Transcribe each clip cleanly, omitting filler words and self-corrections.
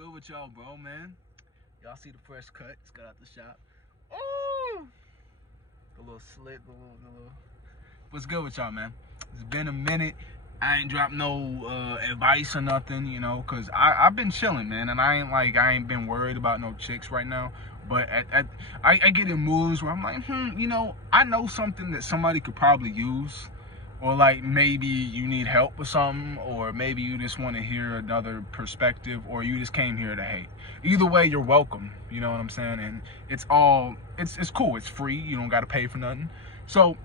good with y'all, bro, man? Y'all see the fresh cut? Just got out the shop. Oh, the little slit, the little. What's good with y'all, man? It's been a minute. I ain't dropped no advice or nothing, cause I've been chilling, man, and I ain't been worried about no chicks right now. But I get in moods where I'm like, I know something that somebody could probably use, or like maybe you need help with something, or maybe you just want to hear another perspective, or you just came here to hate. Either way, you're welcome. You know what I'm saying? And it's cool. It's free. You don't got to pay for nothing. So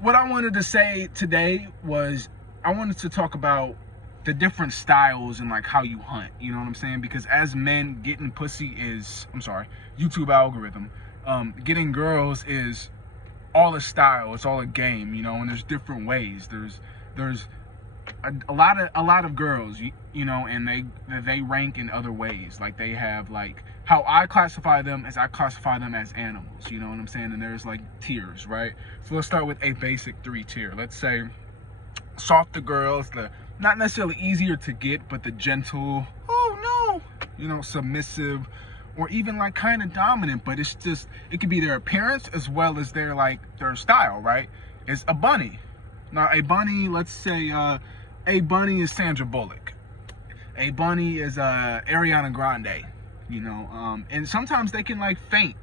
what I wanted to say today was I wanted to talk about the different styles and like how you hunt. You know what I'm saying? Because as men, getting pussy is, YouTube algorithm. Getting girls is all a style. It's all a game. And there's different ways. There's a lot of girls, and they rank in other ways. Like they have like how I classify them is I classify them as animals. You know what I'm saying? And there's like tiers, right? So let's start with a basic 3-tier. Let's say softer girls, the not necessarily easier to get, but the gentle, submissive, or even like kind of dominant, but it could be their appearance as well as their style, right? It's a bunny. Now a bunny, let's say a bunny is Sandra Bullock. A bunny is Ariana Grande. And sometimes they can like feint.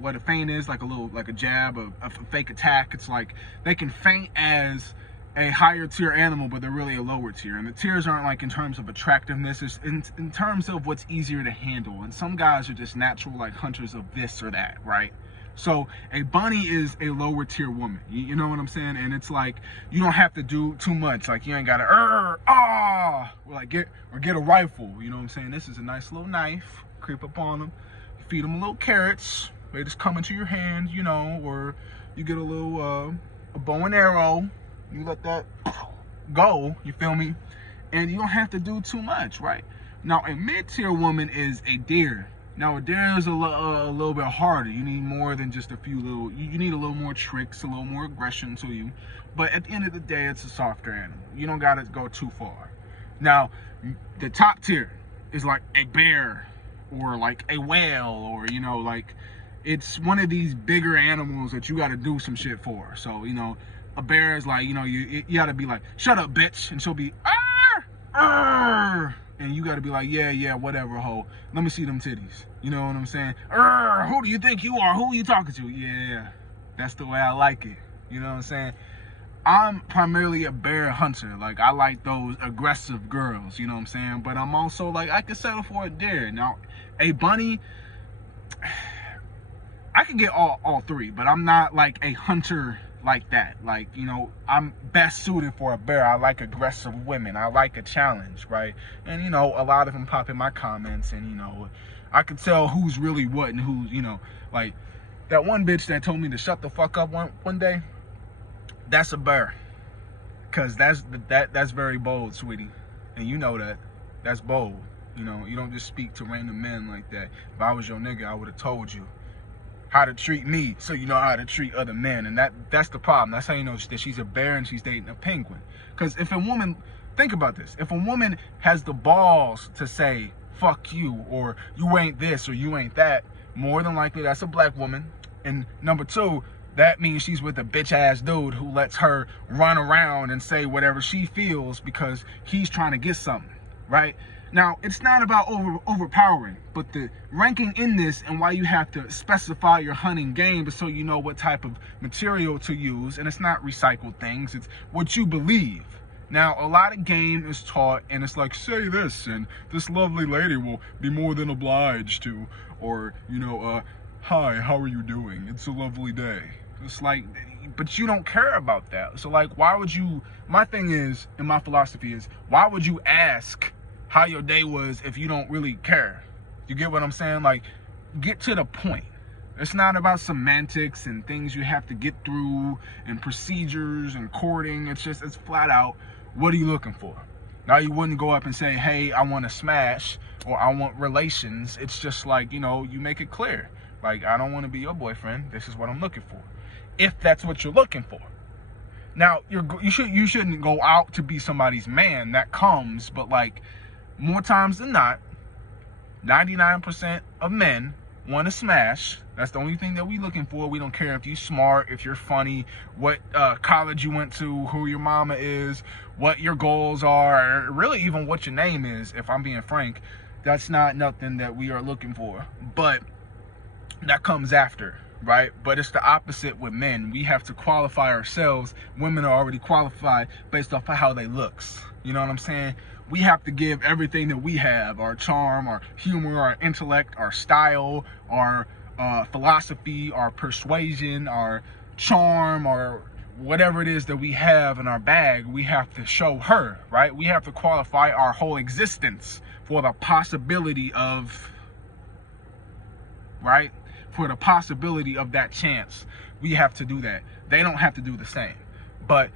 What a feint is, like a jab, a fake attack. It's like they can feint as a higher tier animal, but they're really a lower tier. And the tiers aren't like in terms of attractiveness, it's in terms of what's easier to handle. And some guys are just natural like hunters of this or that, right? So a bunny is a lower tier woman. You know what I'm saying? And it's like you don't have to do too much. Like you ain't gotta or get a rifle. You know what I'm saying? This is a nice little knife. Creep up on them, feed them little carrots. They just come into your hand, or you get a little a bow and arrow. You let that go, you feel me? And you don't have to do too much, right? Now, a mid-tier woman is a deer. Now, a deer is a little bit harder. You need more than just a few you need a little more tricks, a little more aggression to you. But at the end of the day, it's a softer animal. You don't got to go too far. Now, the top tier is like a bear or like a whale, or, it's one of these bigger animals that you got to do some shit for. So, a bear is like, you gotta be like, shut up, bitch. And she'll be, arr, arr. And you gotta be like, yeah, whatever, ho. Let me see them titties. You know what I'm saying? Arr, who do you think you are? Who are you talking to? Yeah, that's the way I like it. You know what I'm saying? I'm primarily a bear hunter. Like, I like those aggressive girls, you know what I'm saying? But I'm also like, I could settle for a deer. Now, a bunny, I can get all three, but I'm not like a hunter like that. Like, I'm best suited for a bear. I like aggressive women. I like a challenge, right? And a lot of them pop in my comments, and I can tell who's really what and who's, like that one bitch that told me to shut the fuck up one day. That's a bear, cause that's very bold, sweetie, and you know that's bold. You don't just speak to random men like that. If I was your nigga, I would have told you how to treat me, so you know how to treat other men. And that's the problem. That's how you know that she's a bear and she's dating a penguin. Because if a woman, think about this, if a woman has the balls to say fuck you, or you ain't this or you ain't that, more than likely that's a black woman. And number two, that means she's with a bitch ass dude who lets her run around and say whatever she feels because he's trying to get something, right? Now, it's not about overpowering, but the ranking in this and why you have to specify your hunting game is so you know what type of material to use. And it's not recycled things, it's what you believe. Now, a lot of game is taught, and it's like, say this, and this lovely lady will be more than obliged to, or, hi, how are you doing? It's a lovely day. It's like, but you don't care about that. So, like, why would you, my thing is, and my philosophy is, why would you ask how your day was if you don't really care? You get what I'm saying? Like, get to the point. It's not about semantics and things you have to get through and procedures and courting. It's flat out, what are you looking for? Now, you wouldn't go up and say, hey, I want to smash, or I want relations. It's just like, you make it clear. Like, I don't want to be your boyfriend. This is what I'm looking for, if that's what you're looking for. Now, you shouldn't go out to be somebody's man. That comes, but like, more times than not, 99% of men want to smash. That's the only thing that we looking for. We don't care if you smart, if you're funny, what college you went to, who your mama is, what your goals are, or really even what your name is, if I'm being frank. That's not nothing that we are looking for. But that comes after, right? But it's the opposite with men. We have to qualify ourselves. Women are already qualified based off of how they looks. You know what I'm saying? We have to give everything that we have, our charm, our humor, our intellect, our style, our philosophy, our persuasion, our charm, or whatever it is that we have in our bag, we have to show her, right? We have to qualify our whole existence for the possibility of, right? For the possibility of that chance. We have to do that. They don't have to do the same. But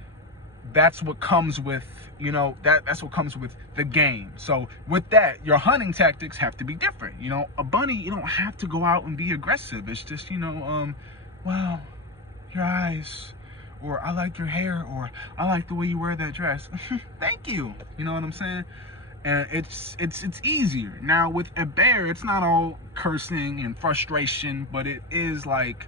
that's what comes with, you know, that's what comes with the game. So with that, your hunting tactics have to be different. You know, a bunny, you don't have to go out and be aggressive. It's just, you know, well, your eyes, or I like your hair, or I like the way you wear that dress. Thank you. You know what I'm saying? And it's easier. Now with a bear, it's not all cursing and frustration, but it is like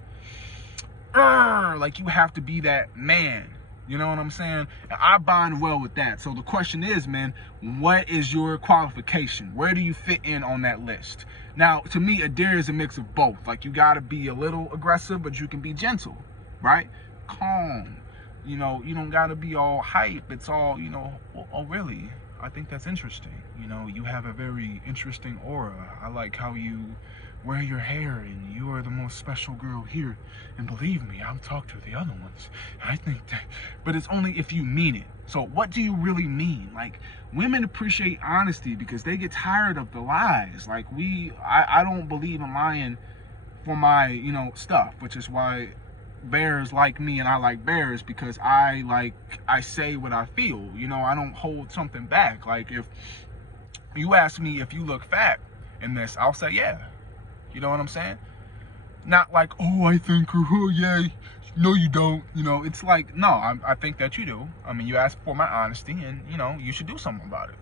you have to be that man. You know what I'm saying? I bond well with that. So the question is, man, what is your qualification? Where do you fit in on that list? Now, to me, a deer is a mix of both. Like, you got to be a little aggressive, but you can be gentle, right? Calm. You know, you don't got to be all hype. It's all, you know, oh, really? I think that's interesting. You know, you have a very interesting aura. I like how you wear your hair, and you are the most special girl here. And believe me, I've talked to the other ones. I think that, but it's only if you mean it. So what do you really mean? Like, women appreciate honesty because they get tired of the lies. Like, I don't believe in lying for my, you know, stuff, which is why bears like me and I like bears, because I say what I feel. You know, I don't hold something back. Like, if you ask me if you look fat in this, I'll say yeah. You know what I'm saying? Not like, oh, I think, oh, yeah, no, you don't. You know, it's like, no, I think that you do. I mean, you asked for my honesty, and, you know, you should do something about it.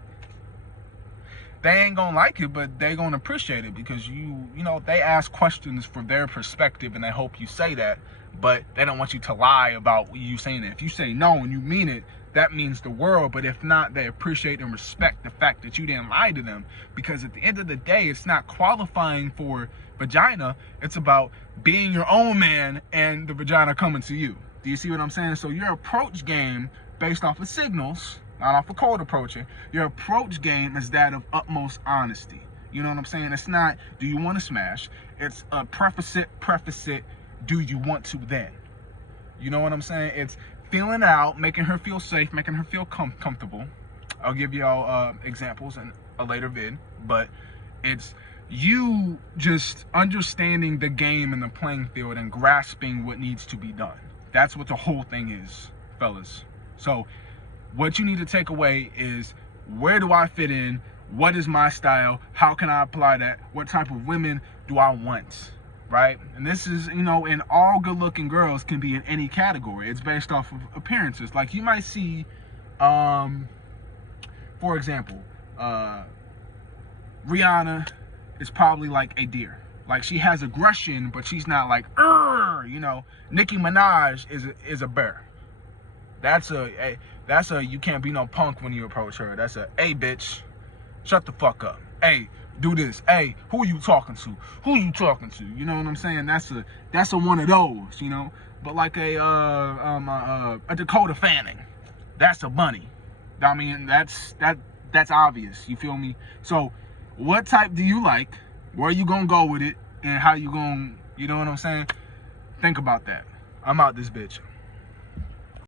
They ain't gonna like it, but they gonna appreciate it because you know, they ask questions for their perspective, and they hope you say that, but they don't want you to lie about you saying it. If you say no and you mean it, that means the world. But if not, they appreciate and respect the fact that you didn't lie to them, because at the end of the day, it's not qualifying for vagina. It's about being your own man and the vagina coming to you. Do you see what I'm saying? So your approach game based off of signals, not off of cold approaching, your approach game is that of utmost honesty. You know what I'm saying? It's not, do you want to smash? It's preface it, do you want to then? You know what I'm saying? It's feeling out, making her feel safe, making her feel comfortable. I'll give y'all examples in a later vid, but it's you just understanding the game and the playing field and grasping what needs to be done. That's what the whole thing is, fellas. So what you need to take away is, where do I fit in? What is my style? How can I apply that? What type of women do I want? Right? And this is, you know, and all good looking girls can be in any category. It's based off of appearances. Like, you might see, for example, Rihanna is probably like a deer. Like, she has aggression, but she's not like, you know. Nicki Minaj is a bear. That's a you can't be no punk when you approach her. That's a, hey, bitch, shut the fuck up. Hey, do this. Hey, who are you talking to? Who are you talking to? You know what I'm saying? That's a one of those, you know. But like a Dakota Fanning, that's a bunny. I mean, that's obvious. You feel me? So, what type do you like? Where you gonna go with it? And how you gonna, you know what I'm saying? Think about that. I'm out this bitch.